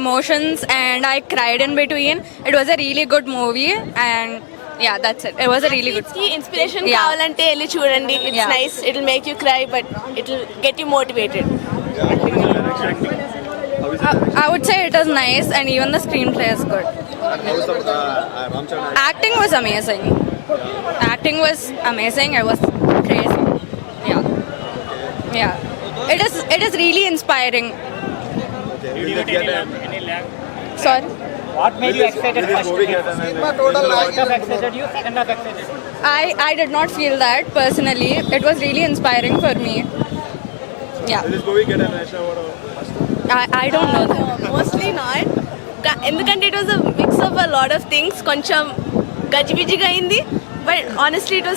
emotions and I cried in between. It was a really good movie and yeah, that's it. It was a really good. Inspiration కావాలంటే వెళ్ళి చూడండి. It's nice. It will make you cry but it will get you motivated. I would say it is nice and even the screenplay is good. Acting was amazing. Acting was amazing. It was crazy. Yeah. It is really inspiring. Did you get any lag? Sorry. What made you excited first? First half excited you, second half excited. I did not feel that personally. It was really inspiring for me. Yeah. Did this movie get an extra award? I don't know that. Mostly not. ఎందుకంటే it was a mix of a lot of things. కొంచెం గజిబిజిగా అయింది but honestly it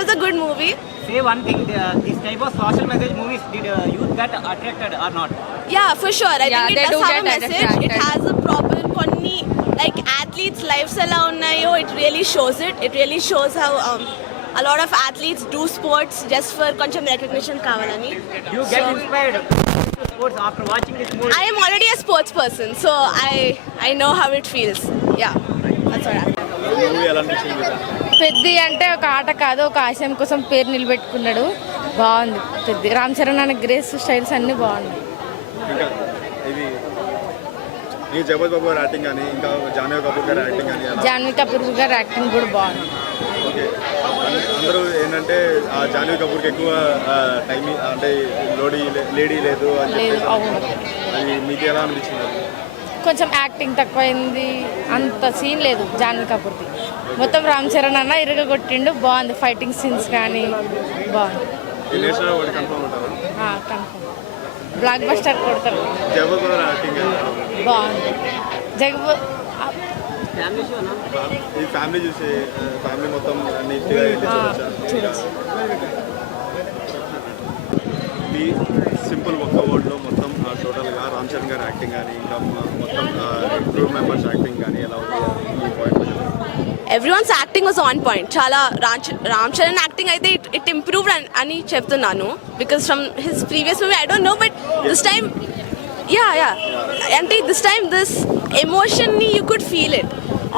was a good movie. Say one thing, this type of social message movies, did youth get attracted or not? Yeah, for sure. I Yeah, think they it do does have a get message. attracted. It has a proper కొన్ని like athletes lives ఎలా ఉన్నాయో it really shows it. It really shows how a lot of athletes do sports just for కొంచెం recognition కావాలని. You get inspired to sports after watching this movie? I am already a sports person, so I know how it feels. Yeah, that's what happened. Movie ఎలా అనిపించింది? పెద్ది అంటే ఒక ఆట కాదు, ఒక ఆశయం కోసం పేరు నిలబెట్టుకున్నాడు. బాగుంది పెద్ది. రామ్ చరణ్ అనే గ్రేస్ స్టైల్స్ అన్నీ బాగున్నాయి. ఇంకా ఇది ఈ జగపతి బాబు గారి యాక్టింగ్ కానీ ఇంకా జాహ్నవి కపూర్ గారి యాక్టింగ్ కానీ జాన్వీ కపూర్ గారి యాక్టింగ్ కూడా బాగుంది. ఓకే అందరూ ఏంటంటే ఆ జాహ్నవి కపూర్కి ఎక్కువ టైం అంటే లేడీ లేదు అని లేదు, చెప్పేసి అవును. అది మీకు ఎలా అనిపించింది? కొంచెం యాక్టింగ్ తక్కువైంది, అంత సీన్ లేదు జాన్వీ కపూర్ది. మొత్తం రామ్ చరణ్ అన్న ఇరగొట్టిండు, బాగుంది. ఫైటింగ్ సీన్స్ కానీ బాగుంది. ఈ నేషనల్ అవార్డు కన్ఫర్మ్ ఉంటారా? కన్ఫర్మ్ బ్లాక్ బస్టర్ కొడతారు. జగపతి బాబు యాక్టింగ్ బాగుంది. జగబో ఈ ఫ్యామిలీ చూసి ఫ్యామిలీ మొత్తం నీట్గా వెళ్ళి చూడొచ్చు. ఈ సింపుల్ ఒక్క వర్డ్లో మొత్తం టోటల్గా రామ్ చరణ్ గారి యాక్టింగ్ కానీ ఇంకా మొత్తం గ్రూప్ మెంబర్స్ యాక్టింగ్ కానీ ఎలా ఉంది ఈ point? Everyone's acting was on point. చాలా రామ్ చరణ్ యాక్టింగ్ అయితే ఇట్ ఇంప్రూవ్డ్ అని చెప్తున్నాను. Because from his previous movie I don't know but this time yeah అంటే దిస్ టైమ్ దిస్ ఎమోషన్ని you could feel it.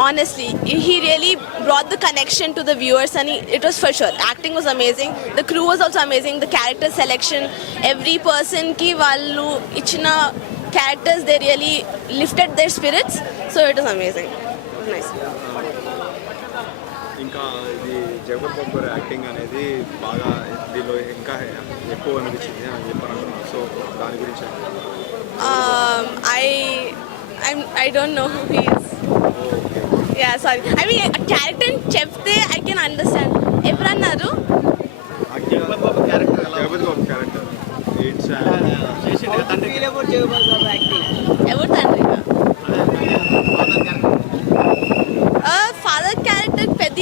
Honestly, he really brought the connection to the viewers and it was for sure. Acting was amazing. The crew was also amazing. The character selection, every person ki vallu ichina characters, they really lifted their spirits. So it was amazing. It was nice. ఇంకా ఇది జగపతి బాబు గారి acting అనేది బాగా దీనిలో ఇంకా ఎక్కువ అనిపించింది అని చెప్పారంటున్నారు. సో దాని గురించి I don't know who he is. Yeah, sorry. I mean, a character చెప్తే I can understand. ఎవరన్నారు? జగపతి బాబు క్యారెక్టర్ ఇట్స్ ఎవరు తండ్రి? ఫాదర్ క్యారెక్టర్ పెద్ద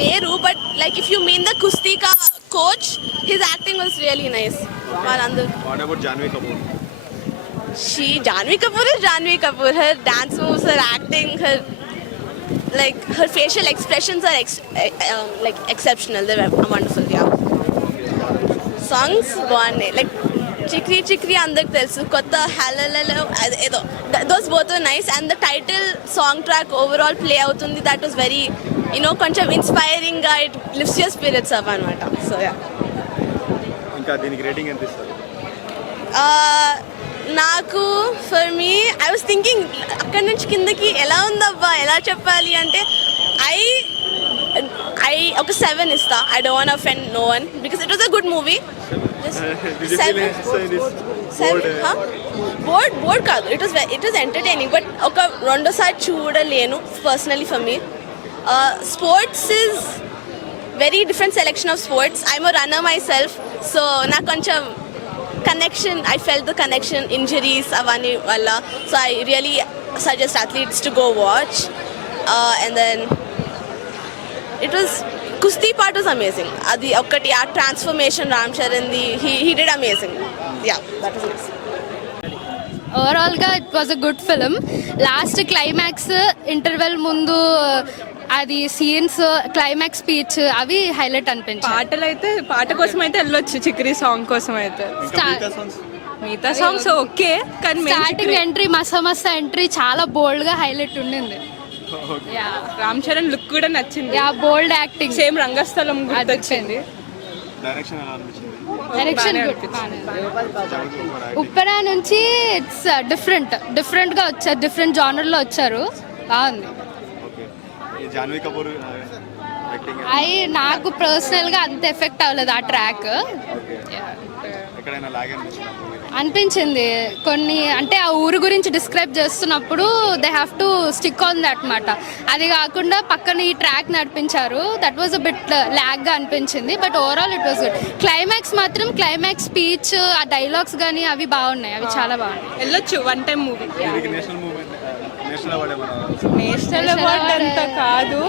లేరు but like if you mean the కుస్తీకా coach his acting was really nice. వాళ్ళందరూ. What about Janhvi Kapoor? Janhvi Kapoor is Janhvi Kapoor. Her dance moves, her acting, her facial expressions are like exceptional. They're wonderful. Yeah. Songs బాగున్నాయి. Like Chikri Chikri అందరికి తెలుసు. కొత్త hello ఏదో those both were nice and the title song track overall play అవుతుంది. That was very కొంచెం inspiring గా it lifts your spirits up అన్నమాట. So yeah. ఇంకా దీనికి రేటింగ్ ఎంత ఇస్తారు? నాకు for me I was thinking అక్కడి నుంచి కిందకి ఎలా ఉందబ్బా ఎలా చెప్పాలి అంటే ఐ ఒక 7 ఇస్తా. I don't want offend no one because it was a good movie. Bored కాదు, ఇట్ వాజ్ ఎంటర్టైనింగ్ బట్ ఒక రెండోసారి చూడలేను personally for me. Sports is very different selection of sports. I'm a runner myself. So నాకు కొంచెం connection, I felt the connection, injuries avani valla, so I really suggest athletes to go watch. And then it was kusti part was amazing. Adi okkati art transformation Ram Charan di he did amazing. Yeah, that was nice. Overall ga it was a good film. Last climax interval mundu అది scenes climax speech అవి highlight అనిపించాయి. పాటలు అయితే పాట కోసం అయితే వెళ్ళొచ్చు, చిక్రీ song కోసం అయితే. మిగతా సాంగ్స్ ఓకే కానీ స్టార్టింగ్ ఎంట్రీ మసా ఎంట్రీ చాలా బోల్డ్ గా హైలైట్ ఉండింది. రామ్ చరణ్ లుక్ కూడా నచ్చింది. యా బోల్డ్ యాక్టింగ్, సేమ్ రంగస్థలం గుర్తొచ్చింది. డైరెక్షన్ ఎలా అనిపించింది? డైరెక్షన్ ఉప్పెన నుంచి ఇట్స్ డిఫరెంట్ గా వచ్చారు, డిఫరెంట్ జానర్ లో వచ్చారు, బాగుంది. ఓకే, ఈ జాన్వీ కపూర్ యాక్టింగ్ అవి నాకు పర్సనల్ గా అంత ఎఫెక్ట్ అవ్వలేదు ఆ ట్రాక్. ఎక్కడైనా లాగ్ అనిపించిందా? అనిపించింది కొన్ని, అంటే ఆ ఊరు గురించి డిస్క్రైబ్ చేస్తున్నప్పుడు they have to stick on that మాట. అది కాకుండా పక్కన ఈ ట్రాక్ నడిపించారు, that was a bit lag గా అనిపించింది. But overall it was good. Climax మాత్రం క్లైమాక్స్ స్పీచ్, ఆ డైలాగ్స్ కానీ అవి బాగున్నాయి, అవి చాలా బాగున్నాయి. వెళ్ళొచ్చు one time movie. National movement, national award ఏమన్నా? నేషనల్ అవార్డ్ అంతా కాదు,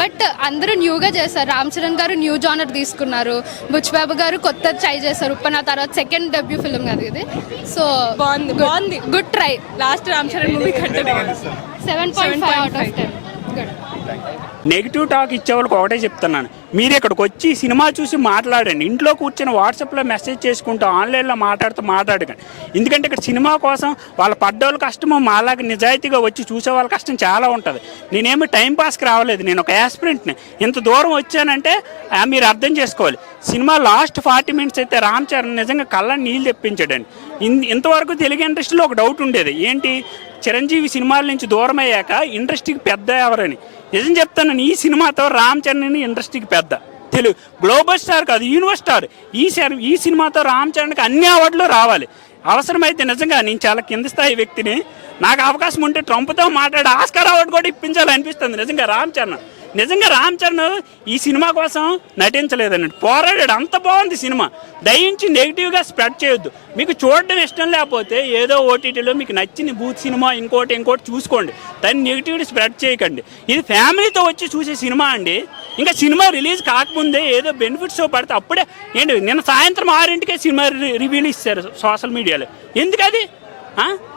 బట్ అందరూ న్యూగా చేశారు. రామ్ చరణ్ గారు న్యూ జానర్ తీసుకున్నారు, బుచ్చిబాబు గారు కొత్త ట్రై చేశారు. ఉప్పన తర్వాత సెకండ్ డెబ్యూ ఫిల్మ్ కదా ఇది. సో బాగుంది, good try. Last Ram Charan movie కంటే 7.5 out of 10. Good. Negative talk ఇచ్చే వాళ్ళకి ఒకటే చెప్తున్నాను, మీరు ఇక్కడికి వచ్చి సినిమా చూసి మాట్లాడండి. ఇంట్లో కూర్చొని వాట్సాప్లో మెసేజ్ చేసుకుంటూ ఆన్లైన్లో మాట్లాడకండి. ఎందుకంటే ఇక్కడ సినిమా కోసం వాళ్ళ పడ్డోళ్ళ కష్టము మాలాగా నిజాయితీగా వచ్చి చూసే వాళ్ళ కష్టం చాలా ఉంటుంది. నేనేమి టైంపాస్కి రావలేదు, నేను ఒక యాస్పిరెంట్ని. ఇంత దూరం వచ్చానంటే మీరు అర్థం చేసుకోవాలి. సినిమా లాస్ట్ 40 minutes అయితే రామ్ చరణ్ నిజంగా కళ్ళని నీళ్ళు తెప్పించాడండి. ఇంతవరకు తెలుగు ఇండస్ట్రీలో ఒక డౌట్ ఉండేది, ఏంటి చిరంజీవి సినిమాల నుంచి దూరం అయ్యాక ఇండస్ట్రీకి పెద్ద ఎవరని. నిజం చెప్తాను, ఈ సినిమాతో రామ్ చరణ్ ఇండస్ట్రీకి పెద్ద తెలుగు గ్లోబల్ స్టార్ కాదు, యూనివర్స్ స్టార్. ఈ సినిమాతో రామ్ చరణ్కి అన్ని అవార్డులు రావాలి. అవసరమైతే నిజంగా నేను చాలా కింద స్థాయి వ్యక్తిని, నాకు అవకాశం ఉంటే ట్రంప్తో మాట్లాడి ఆస్కార్ అవార్డు కూడా ఇప్పించాలనిపిస్తుంది. నిజంగా రామ్ చరణ్ ఈ సినిమా కోసం నటించలేదన్నట్టు, పోరాడాడు. అంత బాగుంది సినిమా. దయించి నెగిటివ్గా స్ప్రెడ్ చేయొద్దు. మీకు చూడడం ఇష్టం లేకపోతే ఏదో ఓటీటీలో మీకు నచ్చిన బూత్ సినిమా ఇంకోటి చూసుకోండి, దాన్ని నెగిటివ్గా స్ప్రెడ్ చేయకండి. ఇది ఫ్యామిలీతో వచ్చి చూసే సినిమా అండి. ఇంకా సినిమా రిలీజ్ కాకముందే ఏదో బెనిఫిట్స్ పడితే అప్పుడే ఏంటి, నిన్న సాయంత్రం 6 సినిమా రివ్యూలు ఇస్తారు సోషల్ మీడియాలో. ఎందుకు అది?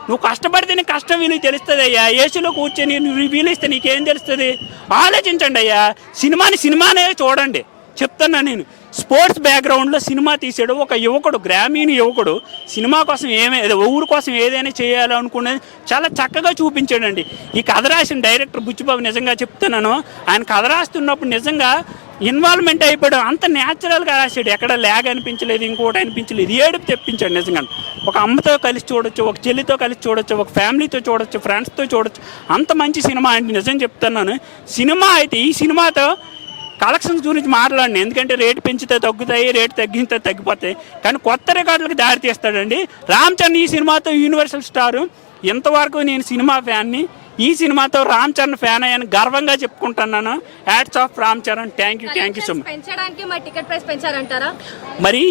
నువ్వు కష్టపడితే నీకు కష్టం విలువ తెలుస్తుంది అయ్యా. ఏసీలో కూర్చొని నువ్వు రివ్యూలు ఇస్తే నీకేం తెలుస్తుంది? ఆలోచించండి అయ్యా, సినిమానే చూడండి. చెప్తున్నా నేను, స్పోర్ట్స్ బ్యాక్గ్రౌండ్లో సినిమా తీసాడు ఒక యువకుడు, గ్రామీణ యువకుడు. సినిమా కోసం ఊరు కోసం ఏదైనా చేయాలనుకునేది చాలా చక్కగా చూపించాడండి. ఈ కథ రాసిన డైరెక్టర్ బుచ్చిబాబు, నిజంగా చెప్తున్నాను, ఆయన కథ రాస్తున్నప్పుడు నిజంగా ఇన్వాల్వ్మెంట్ అయిపోయాడు. అంత న్యాచురల్గా రాశాడు, ఎక్కడ ల్యాగ్ అనిపించలేదు, ఇంకోటి అనిపించలేదు. ఏడుపు తెప్పించాడు నిజంగా. ఒక అమ్మతో కలిసి చూడొచ్చు, ఒక చెల్లితో కలిసి చూడొచ్చు, ఒక ఫ్యామిలీతో చూడొచ్చు, ఫ్రెండ్స్తో చూడొచ్చు. అంత మంచి సినిమా అండి. నిజం చెప్తున్నాను, సినిమా అయితే ఈ సినిమాతో కలెక్షన్స్ గురించి మాట్లాడండి, ఎందుకంటే రేటు పెంచితే తగ్గుతాయి, రేటు తగ్గితే తగ్గిపోతాయి. కానీ కొత్త రికార్డులకు దారి తీస్తాడండి రామ్ చరణ్. ఈ సినిమాతో యూనివర్సల్ స్టారు. ఇంతవరకు నేను సినిమా ఫ్యాన్ని, ఈ సినిమాతో రామ్ చరణ్ ఫ్యాన్ అయ్యాను, గర్వంగా చెప్పుకుంటున్నాను. Hats off Ram Charan. Thank you so much. పెంచడానికి మా టికెట్ ప్రైస్ పెంచారంటారా? మరి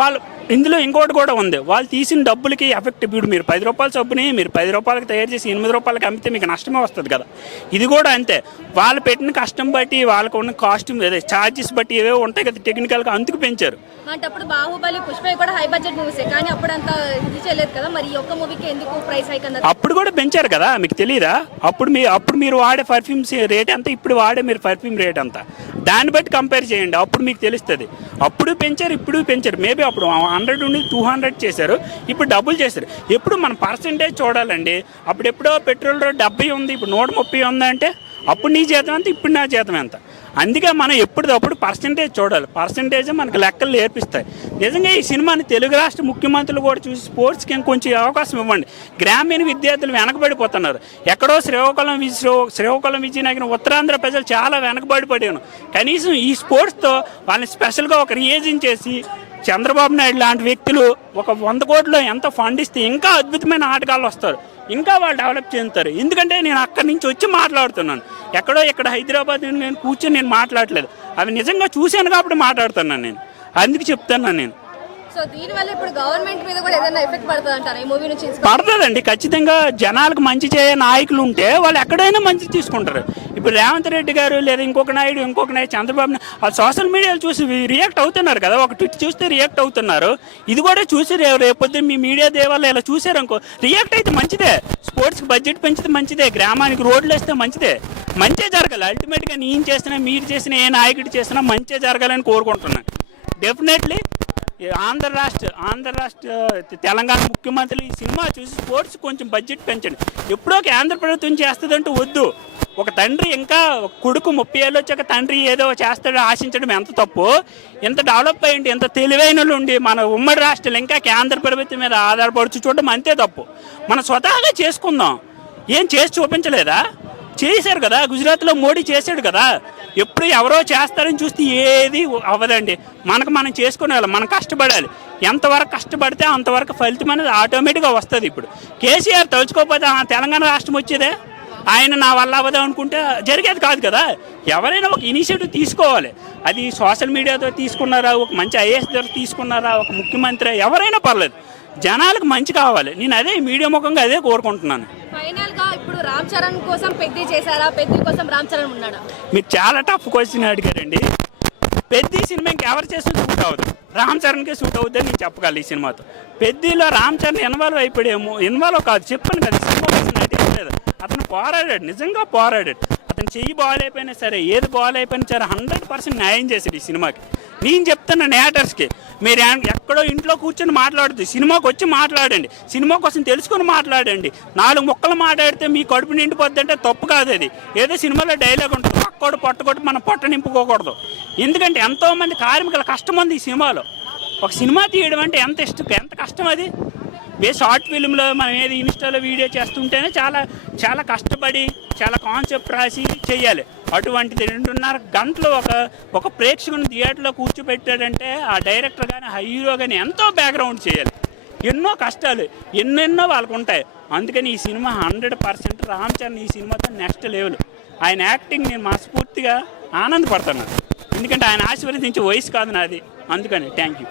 వాళ్ళు ఇందులో ఇంకోటి కూడా ఉంది, వాళ్ళు తీసిన డబ్బులకి ఎఫెక్ట్. ఇప్పుడు మీరు 10 రూపాయల సబ్బుని మీరు 10 రూపాయలకి తయారు చేసి 8 రూపాయలకి అమ్మితే మీకు నష్టమే వస్తుంది కదా. ఇది కూడా అంతే, వాళ్ళు పెట్టిన కష్టం బట్టి, వాళ్ళకు ఉన్న కాస్ట్యూమ్ ఛార్జెస్ బట్టి ఏవో ఉంటాయి కదా టెక్నికల్గా, అందుకు పెంచారు. అప్పుడు బాహుబలి, పుష్ప కూడా హై బడ్జెట్ మూవీసే, కానీ అప్పుడు అంత ఇది చేయలేదు కదా. మరి ఈ ఒక్క మూవీకి ఎందుకు ప్రైస్ హైక్ అన్నది? అప్పుడు కూడా పెంచారు కదా, మీకు తెలియదా? అప్పుడు మీరు వాడే పర్ఫ్యూమ్స్ రేట్ ఎంత, ఇప్పుడు వాడే మీరు పర్ఫ్యూమ్ రేట్ అంత, దాన్ని బట్టి కంపేర్ చేయండి, అప్పుడు మీకు తెలుస్తుంది. అప్పుడు పెంచారు, ఇప్పుడు పెంచారు. మేబీ అప్పుడు 100 నుండి 200 చేశారు, ఇప్పుడు డబుల్ చేశారు. ఎప్పుడు మన పర్సంటేజ్ చూడాలండి. అప్పుడు ఎప్పుడో పెట్రోల్ రేట్ 70 ఉంది, ఇప్పుడు 130 ఉందంటే అప్పుడు నీ జీతం ఎంత, ఇప్పుడు నా జీతం ఎంత. అందుకే మనం ఎప్పటికప్పుడు పర్సంటేజ్ చూడాలి. పర్సంటేజ్ మనకు లెక్కలు నేర్పిస్తాయి. నిజంగా ఈ సినిమాని తెలుగు రాష్ట్ర ముఖ్యమంత్రులు కూడా చూసి స్పోర్ట్స్కి ఇంకొంచెం అవకాశం ఇవ్వండి. గ్రామీణ విద్యార్థులు వెనకబడిపోతున్నారు. ఎక్కడో శ్రీకాకుళం విజయనగరం ఉత్తరాంధ్ర ప్రజలు చాలా వెనకబడిపోయాను. కనీసం ఈ స్పోర్ట్స్తో వాళ్ళని స్పెషల్గా ఒక రియేజన్ చేసి, చంద్రబాబు నాయుడు లాంటి వ్యక్తులు ఒక 100 కోట్లు ఎంత ఫండ్ ఇస్తే ఇంకా అద్భుతమైన ఆటగాళ్ళు వస్తారు, ఇంకా వాళ్ళు డెవలప్ చెందుతారు. ఎందుకంటే నేను అక్కడి నుంచి వచ్చి మాట్లాడుతున్నాను, ఇక్కడ హైదరాబాద్ నేను కూర్చొని నేను మాట్లాడలేదు, అవి నిజంగా చూశాను కాబట్టి మాట్లాడుతున్నాను నేను, అందుకు చెప్తున్నాను నేను. సో దీనివల్ల ఇప్పుడు గవర్నమెంట్ మీద కూడా ఏదైనా ఎఫెక్ట్ పడుతుంది అంటారా ఈ మూవీ నుంచి? పడుతుందండి ఖచ్చితంగా. జనాలకు మంచి చేయ నాయకులు ఉంటే వాళ్ళు ఎక్కడైనా మంచి తీసుకుంటారు. ఇప్పుడు రేవంత్ రెడ్డి గారు లేదా ఇంకొక నాయుడు చంద్రబాబు నాయుడు వాళ్ళు సోషల్ మీడియాలో చూసి రియాక్ట్ అవుతున్నారు కదా. ఒక ట్విట్ చూస్తే రియాక్ట్ అవుతున్నారు. ఇది కూడా చూసి రేపొద్దు మీ మీడియా దేవాళ్ళు ఇలా చూసారనుకో, రియాక్ట్ అయితే మంచిదే. స్పోర్ట్స్కి బడ్జెట్ పెంచితే మంచిదే, గ్రామానికి రోడ్లు వేస్తే మంచిదే, మంచే జరగాలి. అల్టిమేట్గా నేను చేసినా, మీరు చేసినా, ఏ నాయకుడు చేసినా మంచే జరగాలని కోరుకుంటున్నాను. డెఫినెట్లీ ఆంధ్ర రాష్ట్ర తెలంగాణ ముఖ్యమంత్రులు ఈ సినిమా చూసి స్పోర్ట్స్ కొంచెం బడ్జెట్ పెంచండి. ఎప్పుడో కేంద్ర ప్రభుత్వం చేస్తుందంటూ వద్దు. ఒక తండ్రి ఇంకా కొడుకు 30 ఏళ్ళు వచ్చాక తండ్రి ఏదో చేస్తాడో ఆశించడం ఎంత తప్పు. ఎంత డెవలప్ అయ్యింది, ఎంత తెలివైన ఉండి మన ఉమ్మడి రాష్ట్రాలు ఇంకా కేంద్ర ప్రభుత్వం మీద ఆధారపడుచు చూడడం అంతే తప్పు. మనం స్వతహాగా చేసుకుందాం. ఏం చేసి చూపించలేదా? చేశారు కదా, గుజరాత్లో మోడీ చేశాడు కదా. ఎప్పుడు ఎవరో చేస్తారని చూస్తే ఏది అవ్వదండి. మనం చేసుకునే వాళ్ళం, మనం కష్టపడాలి. ఎంతవరకు కష్టపడితే అంతవరకు ఫలితం అనేది ఆటోమేటిక్గా వస్తుంది. ఇప్పుడు కేసీఆర్ తలుచుకోకపోతే తెలంగాణ రాష్ట్రం వచ్చేదే. ఆయన నా వల్ల అవ్వదు అనుకుంటే జరిగేది కాదు కదా. ఎవరైనా ఒక ఇనిషియేటివ్ తీసుకోవాలి. అది సోషల్ మీడియాతో తీసుకున్నారా, ఒక మంచి ఐఏఎస్ ద్వారా తీసుకున్నారా, ఒక ముఖ్యమంత్రి ఎవరైనా పర్లేదు, జనాలకు మంచి కావాలి. నేను అదే మీడియా ముఖంగా అదే కోరుకుంటున్నాను. ఫైనల్ గా ఇప్పుడు రామ్ చరణ్ కోసం పెద్ది చేశారా, పెద్ది కోసం రామ్ చరణ్ ఉన్నాడా? మీరు చాలా టఫ్ క్వశ్చన్ అడిగారండి. పెద్ది సినిమా ఇంకెవరు చేస్తే సూట్ అవ్వదు, రామ్ చరణ్కే సూట్ అవుతుందని నేను చెప్పగలను. ఈ సినిమాతో పెద్దిలో రామ్ చరణ్ ఇన్వాల్వ్ అయిపోయాడేమో, ఇన్వాల్వ్ కాదు చెప్పాను కదా, సినిమా కోసం నటించలేదు. అతను పోరాడాడు, నిజంగా పోరాడాడు. అతను చెయ్యి బాగాలైపోయినా సరే, ఏది బాగాలైపోయినా సరే 100% న్యాయం చేశాడు ఈ సినిమాకి. నేను చెప్తున్నా నేటర్స్కి, మీరు ఎక్కడో ఇంట్లో కూర్చొని మాట్లాడద్దు, సినిమాకి వచ్చి మాట్లాడండి. సినిమా కోసం తెలుసుకొని మాట్లాడండి. 4 ముక్కలు మాట్లాడితే మీ కడుపు నిండిపోద్ది అంటే తప్పు కాదు. అది ఏదో సినిమాలో డైలాగ్ ఉంటుంది, పక్కోడు పొట్టకొట్టి మనం పొట్ట నింపుకోకూడదు. ఎందుకంటే ఎంతోమంది కార్మికుల కష్టం ఉంది ఈ సినిమాలో. ఒక సినిమా తీయడం అంటే ఎంత కష్టం. అది షార్ట్ ఫిల్మ్లో మనం ఏది ఇన్స్టాలో వీడియో చేస్తుంటేనే చాలా కష్టపడి చాలా కాన్సెప్ట్ రాసి చేయాలి. అటువంటిది 2.5 గంటలు ఒక ప్రేక్షకుని థియేటర్లో కూర్చోబెట్టాడంటే ఆ డైరెక్టర్ కానీ హీరో కానీ ఎంతో బ్యాక్గ్రౌండ్ చేయాలి. ఎన్నో కష్టాలు ఎన్నెన్నో వాళ్ళకు ఉంటాయి. అందుకని ఈ సినిమా 100% రామ్ చరణ్ ఈ సినిమాతో నెక్స్ట్ లెవెల్. ఆయన యాక్టింగ్ నేను మనస్ఫూర్తిగా ఆనందపడుతున్నాను. ఎందుకంటే ఆయన ఆశీర్వదించే వయసు కాదు నాది. అందుకని థ్యాంక్ యూ.